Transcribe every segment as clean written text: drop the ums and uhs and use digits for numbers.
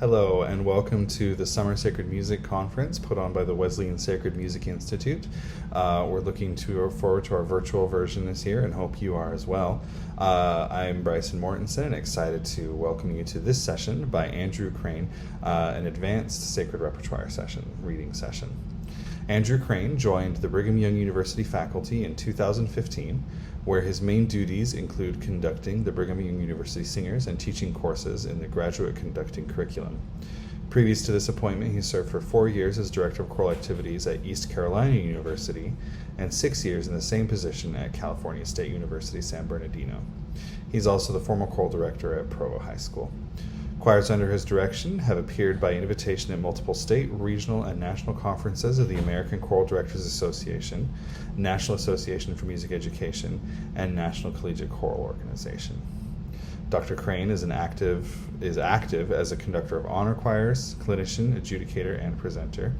Hello and welcome to the Summer Sacred Music Conference put on by the Wesleyan Sacred Music Institute. We're looking forward to our virtual version this year and hope you are as well. I'm Bryson Mortensen and excited to welcome you to this session by Andrew Crane, an advanced sacred repertoire reading session. Andrew Crane joined the Brigham Young University faculty in 2015, where his main duties include conducting the Brigham Young University Singers and teaching courses in the graduate conducting curriculum. Previous to this appointment, he served for 4 years as Director of Choral Activities at East Carolina University and 6 years in the same position at California State University, San Bernardino. He's also the former choral director at Provo High School. Choirs under his direction have appeared by invitation at multiple state, regional, and national conferences of the American Choral Directors Association, National Association for Music Education, and National Collegiate Choral Organization. Dr. Crane is active as a conductor of honor choirs, clinician, adjudicator, and presenter.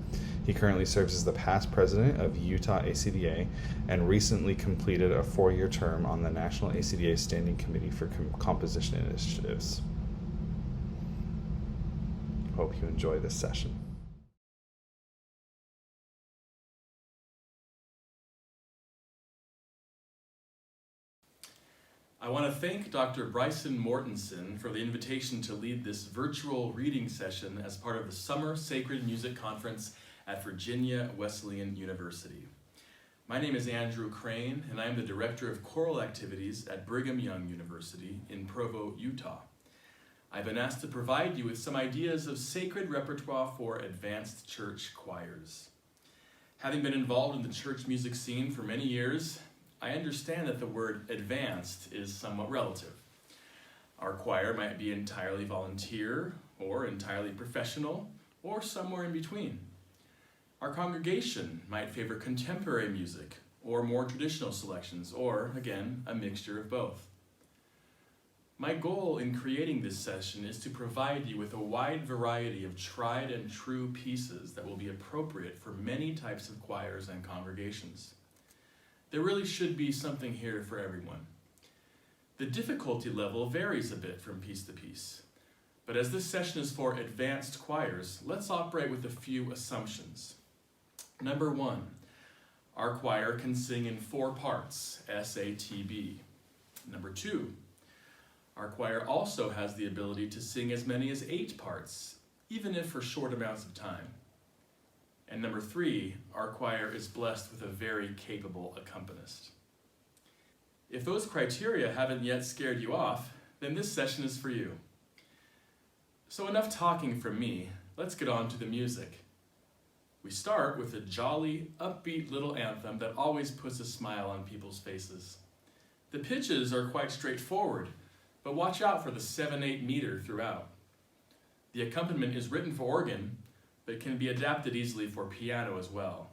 He currently serves as the past president of Utah ACDA and recently completed a 4-year term on the National ACDA Standing Committee for Composition Initiatives. Hope you enjoy this session. I want to thank Dr. Bryson Mortensen for the invitation to lead this virtual reading session as part of the Summer Sacred Music Conference at Virginia Wesleyan University. My name is Andrew Crane, and I am the Director of Choral Activities at Brigham Young University in Provo, Utah. I've been asked to provide you with some ideas of sacred repertoire for advanced church choirs. Having been involved in the church music scene for many years, I understand that the word advanced is somewhat relative. Our choir might be entirely volunteer, or entirely professional, or somewhere in between. Our congregation might favor contemporary music, or more traditional selections, or, again, a mixture of both. My goal in creating this session is to provide you with a wide variety of tried and true pieces that will be appropriate for many types of choirs and congregations. There really should be something here for everyone. The difficulty level varies a bit from piece to piece, but as this session is for advanced choirs, let's operate with a few assumptions. Number 1, our choir can sing in 4 parts, SATB. Number 2, our choir also has the ability to sing as many as 8 parts, even if for short amounts of time. And number 3, our choir is blessed with a very capable accompanist. If those criteria haven't yet scared you off, then this session is for you. So enough talking from me, let's get on to the music. We start with a jolly, upbeat little anthem that always puts a smile on people's faces. The pitches are quite straightforward, but watch out for the 7/8 meter throughout. The accompaniment is written for organ, but can be adapted easily for piano as well.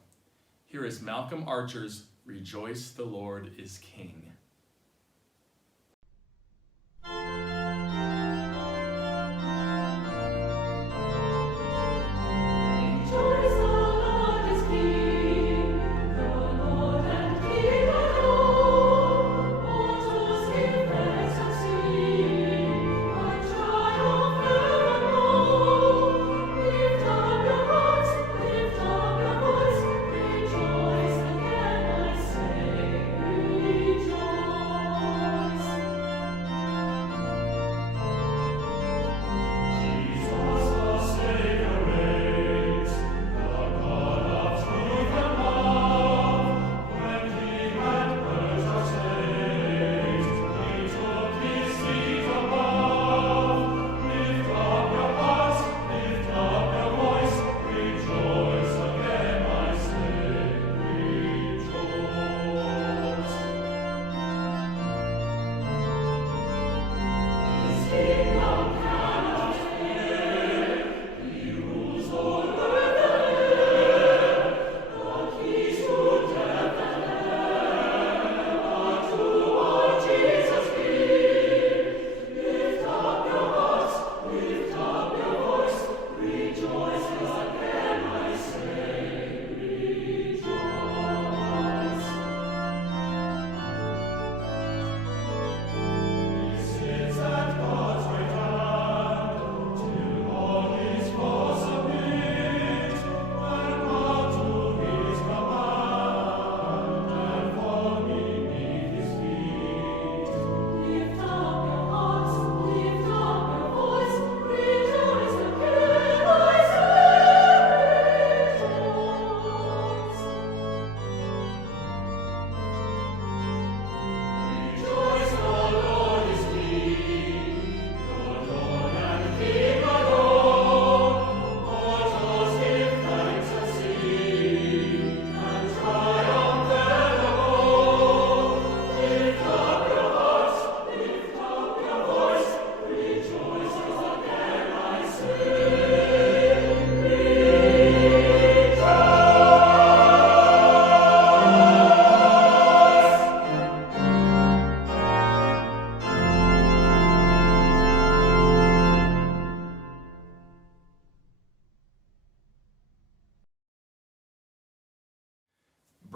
Here is Malcolm Archer's "Rejoice the Lord is King."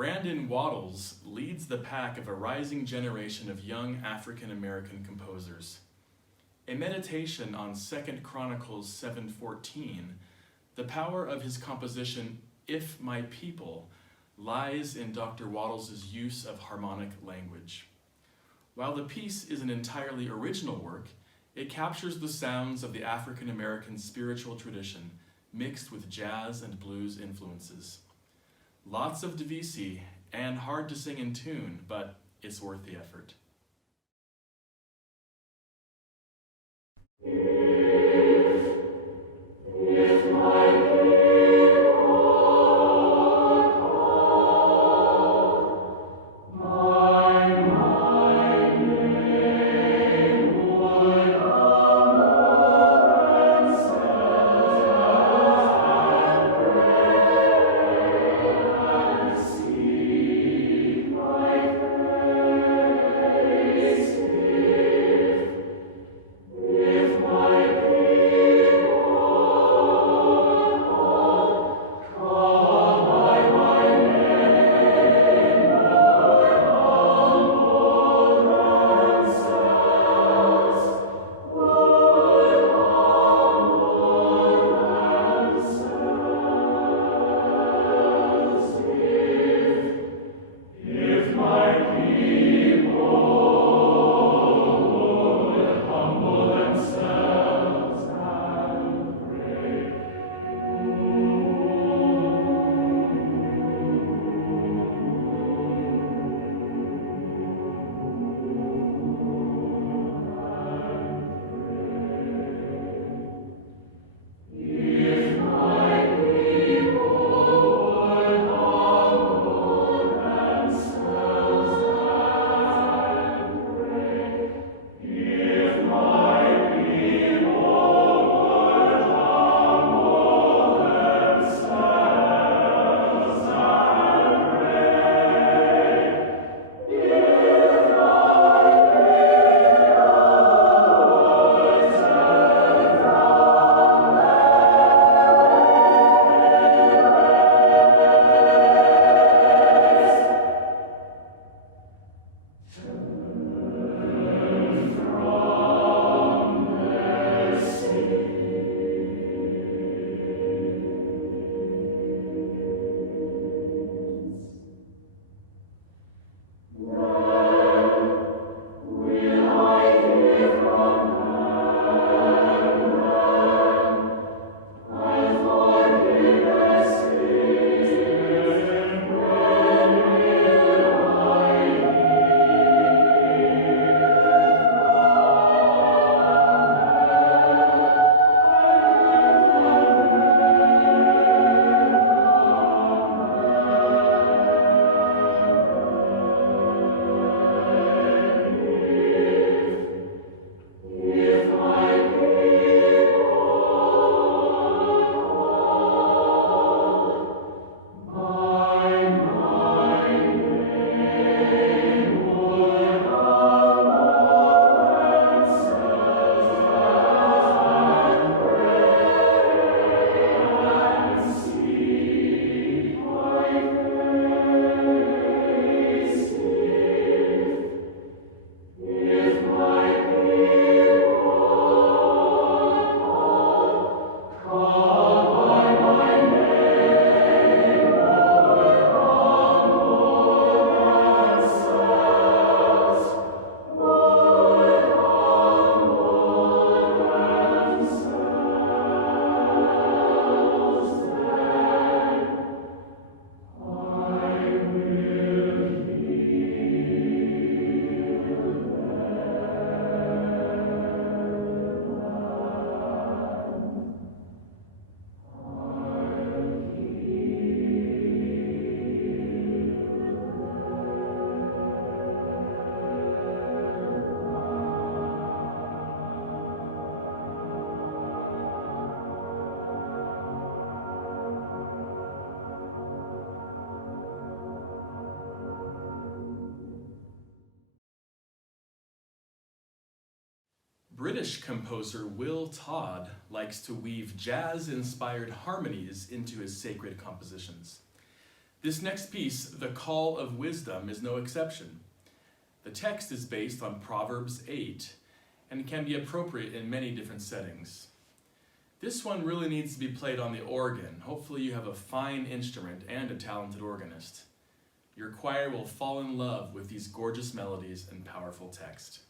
Brandon Waddles leads the pack of a rising generation of young African-American composers. A meditation on 2 Chronicles 7:14, the power of his composition, If My People, lies in Dr. Waddles' use of harmonic language. While the piece is an entirely original work, it captures the sounds of the African-American spiritual tradition mixed with jazz and blues influences. Lots of divisi and hard to sing in tune, but it's worth the effort. British composer Will Todd likes to weave jazz-inspired harmonies into his sacred compositions. This next piece, The Call of Wisdom, is no exception. The text is based on Proverbs 8 and can be appropriate in many different settings. This one really needs to be played on the organ. Hopefully you have a fine instrument and a talented organist. Your choir will fall in love with these gorgeous melodies and powerful text.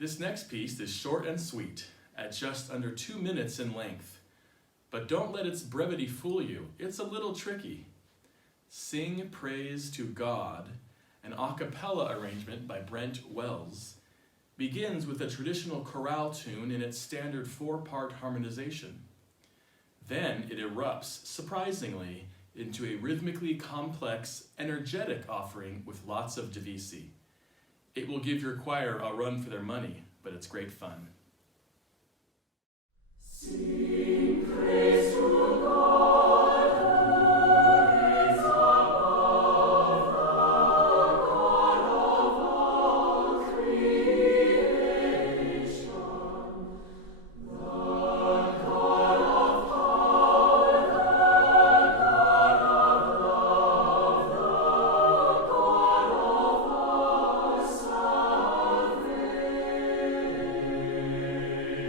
This next piece is short and sweet, at just under 2 minutes in length. But don't let its brevity fool you, it's a little tricky. Sing Praise to God, an a cappella arrangement by Brent Wells, begins with a traditional chorale tune in its standard 4-part harmonization. Then it erupts, surprisingly, into a rhythmically complex, energetic offering with lots of divisi. It will give your choir a run for their money, but it's great fun. Sing praise to God, who is above, the God of all creation, the God of power, the God of love, the God of our salvation.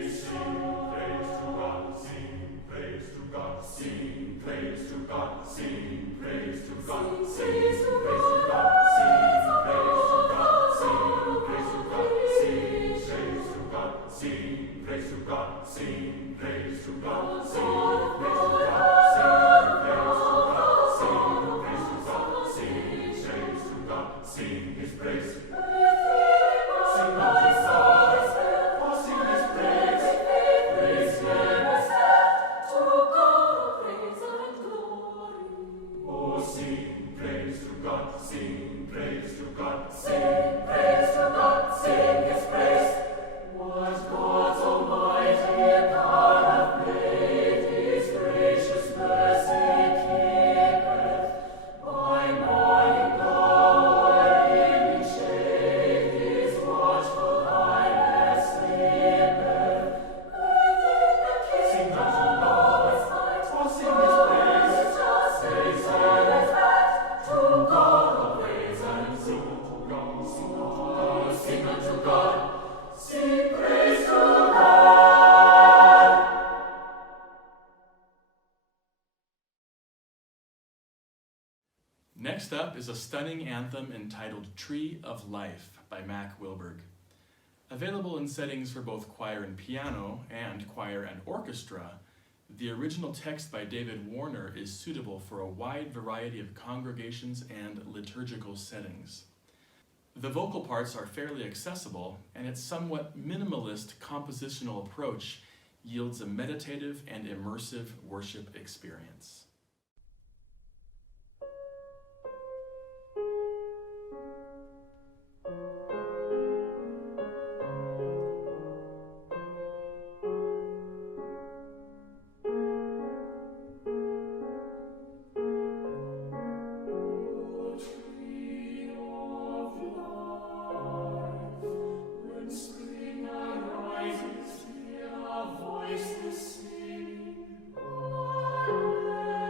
Sing praise to God, sing praise to God, sing praise to God, sing praise to God, sing praise to God, sing praise to God, sing praise to God, sing praise to God, sing praise to God, sing praise to God, sing praise to God, sing His praise. Sing not His songs, or sing His praise. Praise Him. To God praise and glory. Oh, sing praise to God, sing praise to God, sing praise to God, sing His praise. What God's almighty power hath made, His gracious mercy keepeth. By morning glory in shade, His watchful eye there sleepeth. Within the kingdom of God's light, or sing His praise, just praise Him as that. To God all praise and sing unto God, sing unto God, sing unto God, sing praise to God. Next up is a stunning anthem entitled Tree of Life by Mac Wilberg. Available in settings for both choir and piano and choir and orchestra, the original text by David Warner is suitable for a wide variety of congregations and liturgical settings. The vocal parts are fairly accessible, and its somewhat minimalist compositional approach yields a meditative and immersive worship experience. Tree of life, when spring arises, hear voices sing. Alleluia.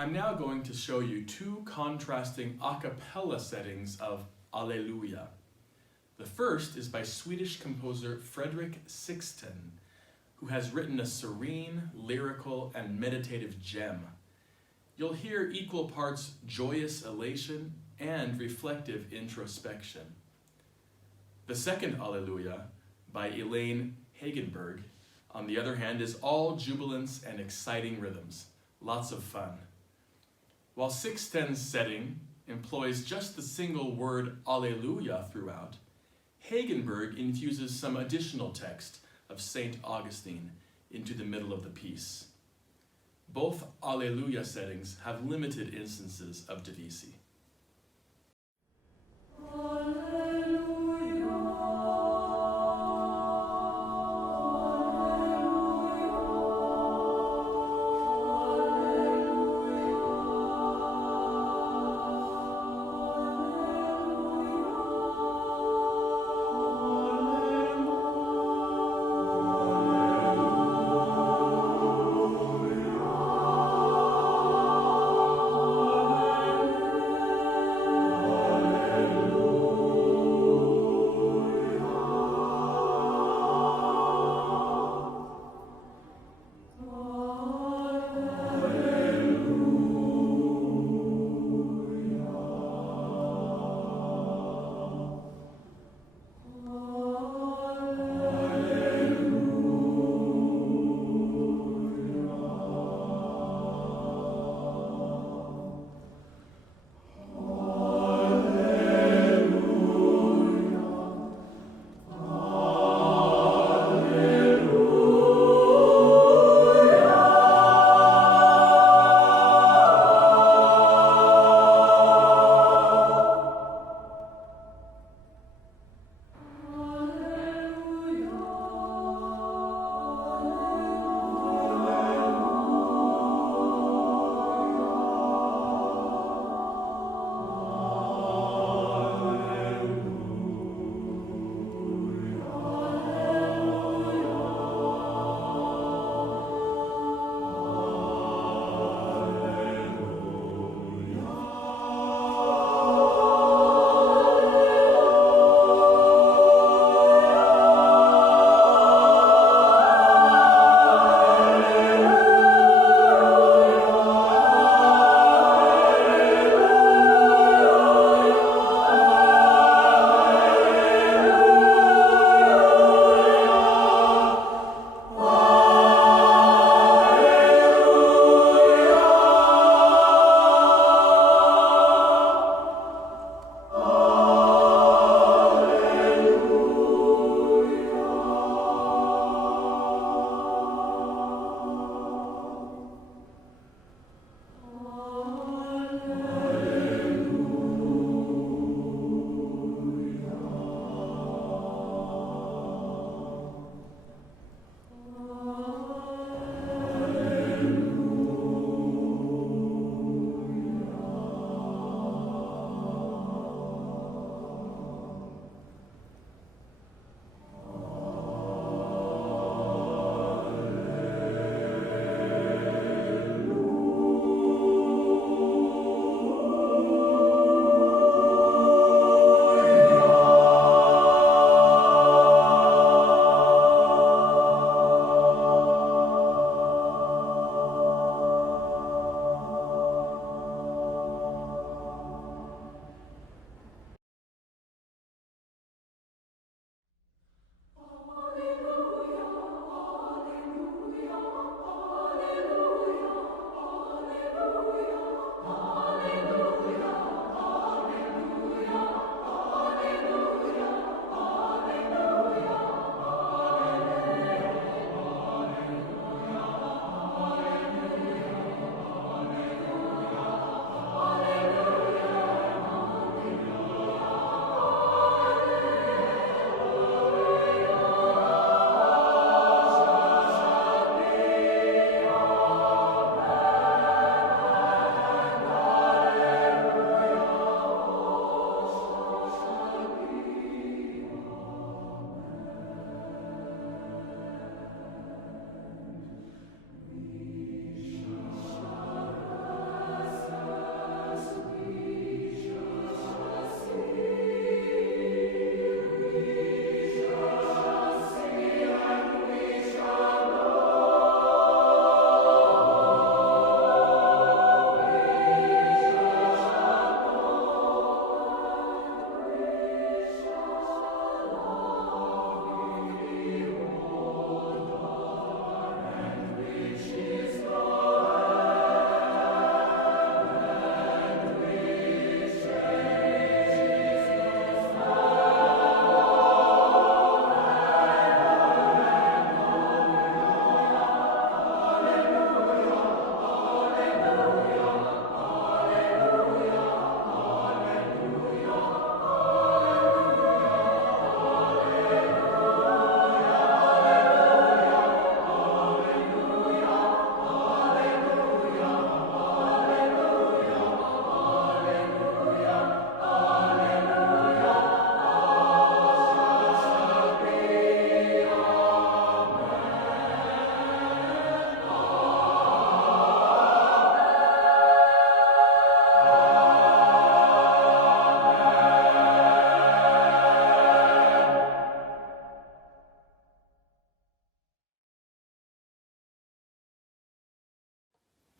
I'm now going to show you two contrasting a cappella settings of Alleluia. The first is by Swedish composer Fredrik Sixten, who has written a serene, lyrical, and meditative gem. You'll hear equal parts joyous elation and reflective introspection. The second Alleluia, by Elaine Hagenberg, on the other hand, is all jubilance and exciting rhythms. Lots of fun. While Sixten's setting employs just the single word Alleluia throughout, Hagenberg infuses some additional text of St. Augustine into the middle of the piece. Both Alleluia settings have limited instances of divisi.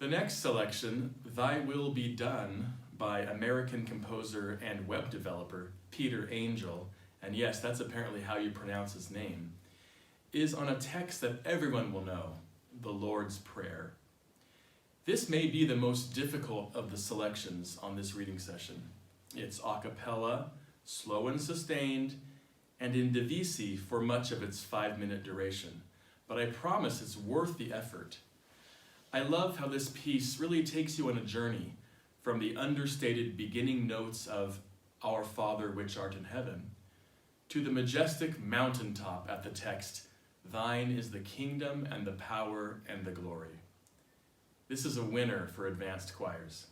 The next selection, Thy Will Be Done, by American composer and web developer Peter Angel, and yes, that's apparently how you pronounce his name, is on a text that everyone will know, the Lord's Prayer. This may be the most difficult of the selections on this reading session. It's a cappella, slow and sustained, and in divisi for much of its 5-minute duration, but I promise it's worth the effort. I love how this piece really takes you on a journey from the understated beginning notes of Our Father which art in heaven to the majestic mountaintop at the text, Thine is the kingdom and the power and the glory. This is a winner for advanced choirs.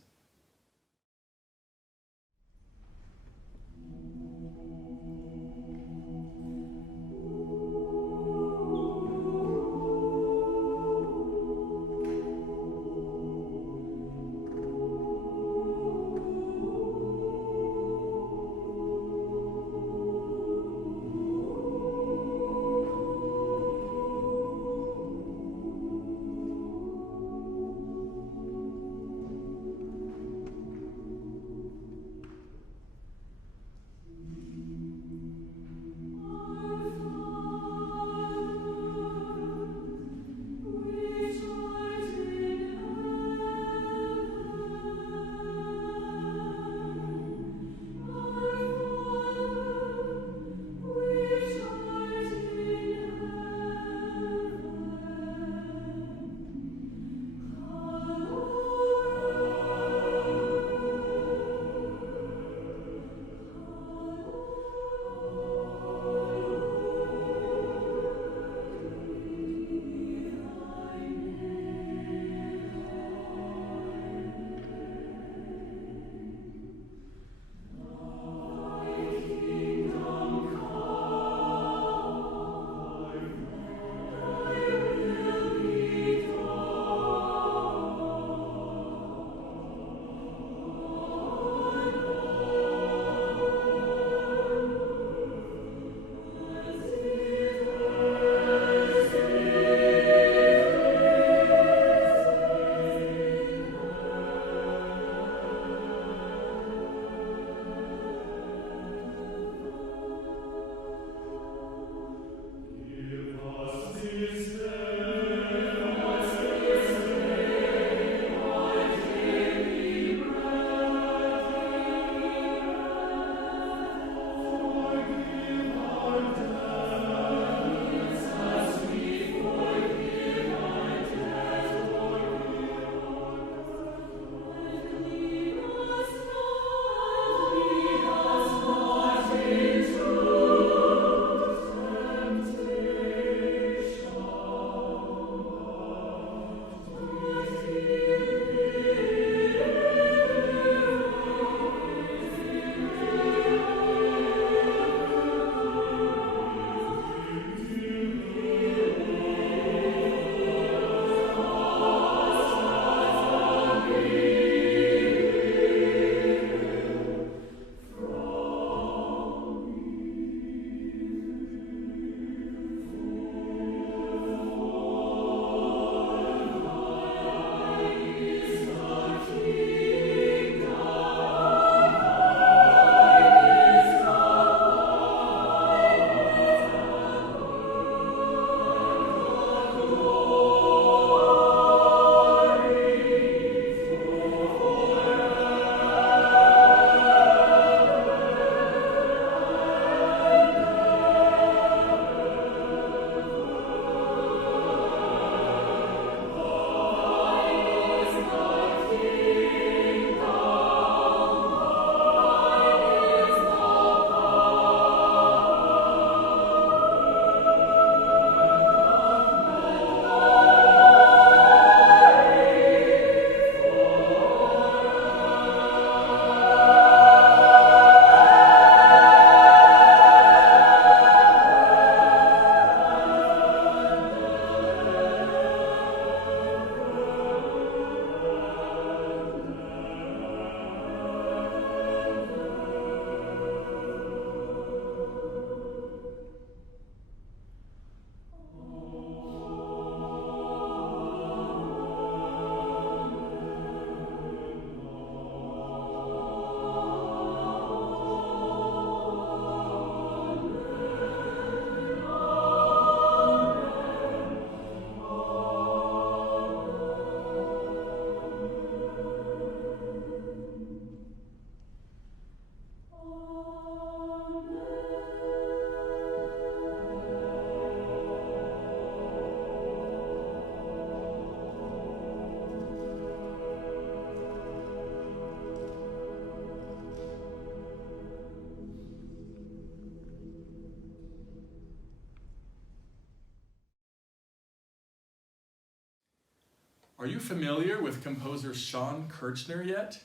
Are you familiar with composer Sean Kirchner yet?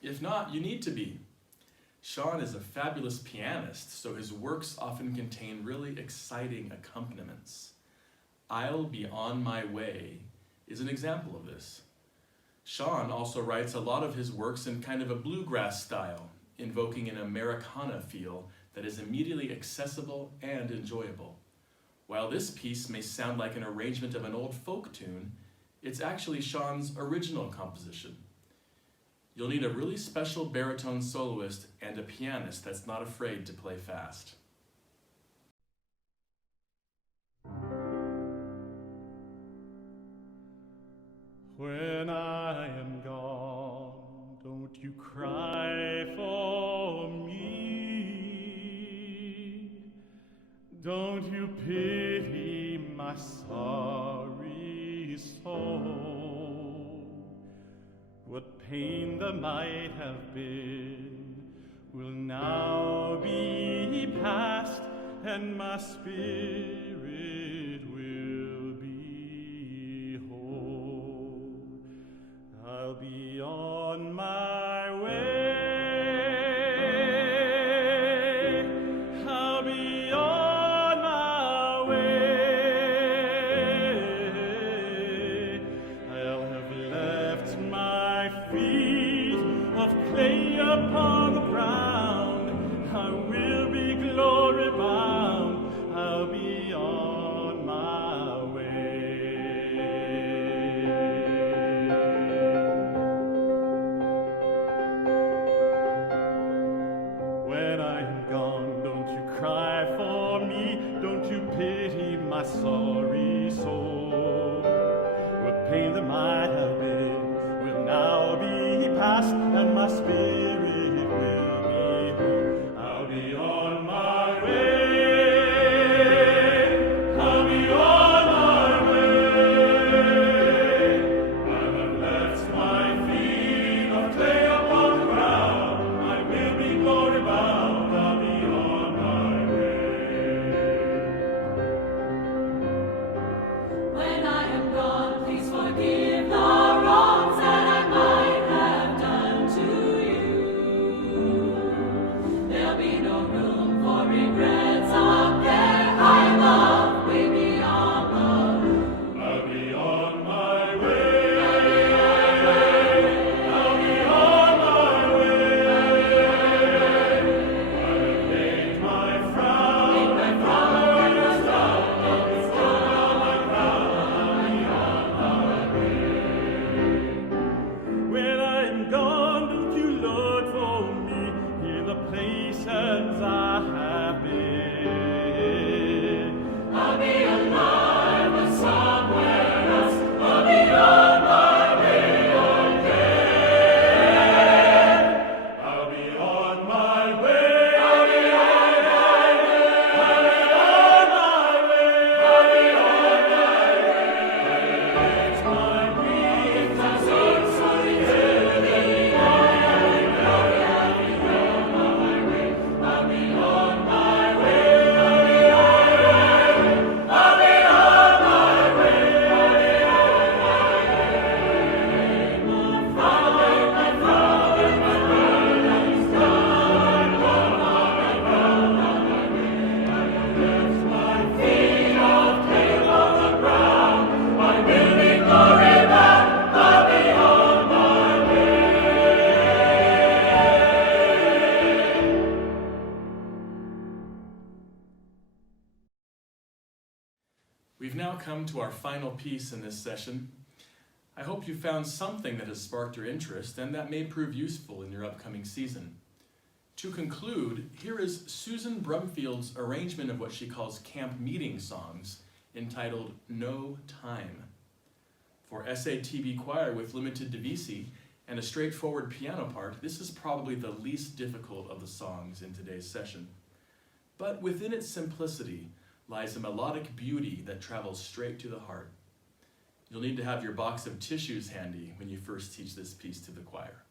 If not, you need to be. Sean is a fabulous pianist, so his works often contain really exciting accompaniments. I'll Be On My Way is an example of this. Sean also writes a lot of his works in kind of a bluegrass style, invoking an Americana feel that is immediately accessible and enjoyable. While this piece may sound like an arrangement of an old folk tune, it's actually Sean's original composition. You'll need a really special baritone soloist and a pianist that's not afraid to play fast. When I am gone, don't you cry for me. Don't you pity my sorry soul. What pain there might have been will now be past, and my spirit will be whole. I'll be on my way. I'll be on my way. I'll have left my feet of clay upon the ground. I will be glory bound. I'll be on my way. When I am gone, don't you cry for me. Don't you pity my sorry soul. What pain there might have been will now be past, and my spirit will be whole. I'll be on my way. I'll be on my way. I have left my feet of clay upon the ground. I will be glory bound. I'll be on my way. When I am gone, please forgive the wrongs that I might have done to you. There'll be no room for regrets up there. I love way beyond the I'll be on my way. I'll be on my way. I have laid my frown. My frown is down. It's down on my crown. I'll be on my way. When I am gone, don't you look for me in the places I have been. I'll be alive with somewhere else. I'll be on my way again. I'll be on my way. I'll be on my way. I'll be on my way. It's my wings and soars for the eternity. I'll be on my way. I'll be on my way. I'll be on my way. My Father, my burden is gone. On my ground, on my way. I have left my feet of clay on the ground. I will be glory bound. I'll be on my way. We've now come to our final piece in this session. I hope you found something that has sparked your interest and that may prove useful in your upcoming season. To conclude, here is Susan Brumfield's arrangement of what she calls camp meeting songs, entitled No Time. For SATB choir with limited divisi and a straightforward piano part, this is probably the least difficult of the songs in today's session. But within its simplicity lies a melodic beauty that travels straight to the heart. You'll need to have your box of tissues handy when you first teach this piece to the choir.